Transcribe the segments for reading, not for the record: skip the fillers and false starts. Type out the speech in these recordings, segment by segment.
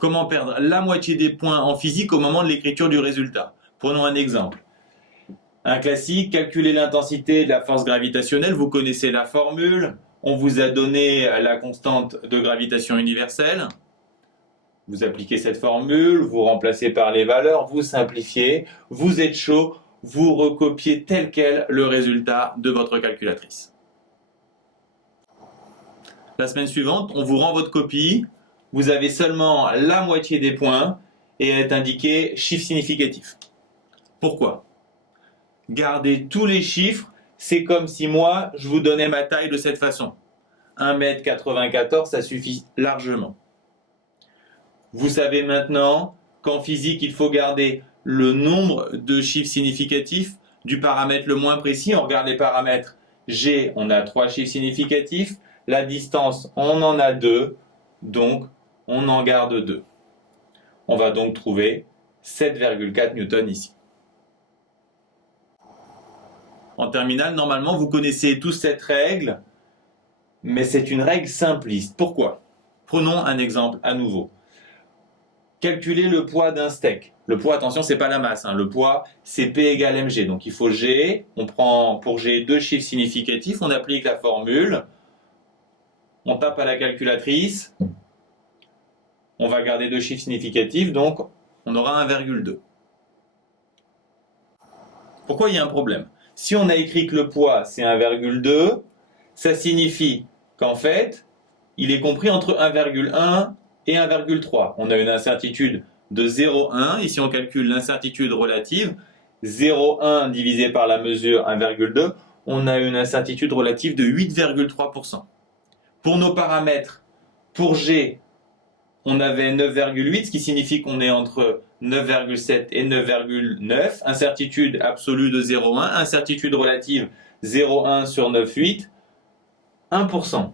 Comment perdre la moitié des points en physique au moment de l'écriture du résultat? Prenons un exemple. Un classique, calculer l'intensité de la force gravitationnelle. Vous connaissez la formule. On vous a donné la constante de gravitation universelle. Vous appliquez cette formule, vous remplacez par les valeurs, vous simplifiez, vous êtes chaud, vous recopiez tel quel le résultat de votre calculatrice. La semaine suivante, on vous rend votre copie, vous avez seulement la moitié des points et elle est indiquée chiffre significatif. Pourquoi? Gardez tous les chiffres, c'est comme si moi je vous donnais ma taille de cette façon. 1,94 m, ça suffit largement. Vous savez maintenant qu'en physique, il faut garder le nombre de chiffres significatifs du paramètre le moins précis. On regarde les paramètres G, on a 3 chiffres significatifs. La distance, on en a 2, donc on en garde 2. On va donc trouver 7,4 newtons ici. En terminale, normalement, vous connaissez tous cette règle, mais c'est une règle simpliste. Pourquoi? Prenons un exemple à nouveau. Calculer le poids d'un steak. Le poids, attention, c'est pas la masse. Le poids, c'est P égale mg. Donc il faut G. On prend pour G 2 chiffres significatifs. On applique la formule. On tape à la calculatrice. On va garder 2 chiffres significatifs. Donc on aura 1,2. Pourquoi il y a un problème? Si on a écrit que le poids, c'est 1,2, ça signifie qu'en fait, il est compris entre 1,1 et 1,3. On a une incertitude de 0,1. Ici, on calcule l'incertitude relative. 0,1 divisé par la mesure 1,2. On a une incertitude relative de 8,3%. Pour nos paramètres, pour G, on avait 9,8, ce qui signifie qu'on est entre 9,7 et 9,9. Incertitude absolue de 0,1. Incertitude relative 0,1 sur 9,8. 1%.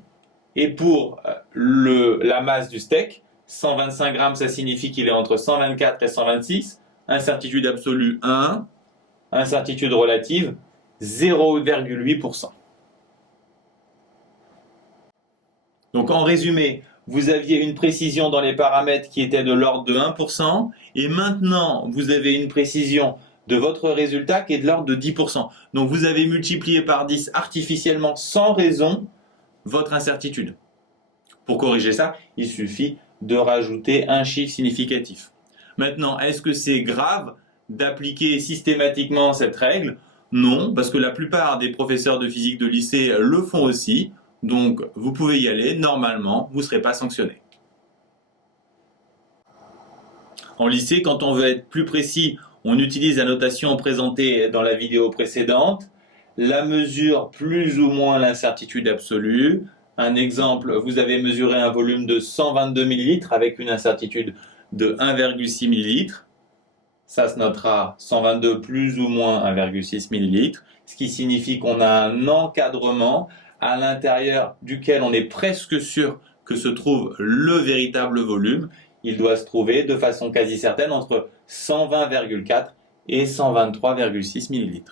Et pour la masse du steak, 125 grammes, ça signifie qu'il est entre 124 et 126. Incertitude absolue 1. Incertitude relative 0,8%. Donc en résumé, vous aviez une précision dans les paramètres qui était de l'ordre de 1%. Et maintenant, vous avez une précision de votre résultat qui est de l'ordre de 10%. Donc vous avez multiplié par 10 artificiellement sans raison votre incertitude. Pour corriger ça, il suffit de rajouter un chiffre significatif. Maintenant, est-ce que c'est grave d'appliquer systématiquement cette règle? Non, parce que la plupart des professeurs de physique de lycée le font aussi. Donc, vous pouvez y aller. Normalement, vous ne serez pas sanctionné. En lycée, quand on veut être plus précis, on utilise la notation présentée dans la vidéo précédente. La mesure plus ou moins l'incertitude absolue. Un exemple, vous avez mesuré un volume de 122 ml avec une incertitude de 1,6 ml. Ça se notera 122 plus ou moins 1,6 ml, ce qui signifie qu'on a un encadrement à l'intérieur duquel on est presque sûr que se trouve le véritable volume. Il doit se trouver de façon quasi certaine entre 120,4 et 123,6 ml.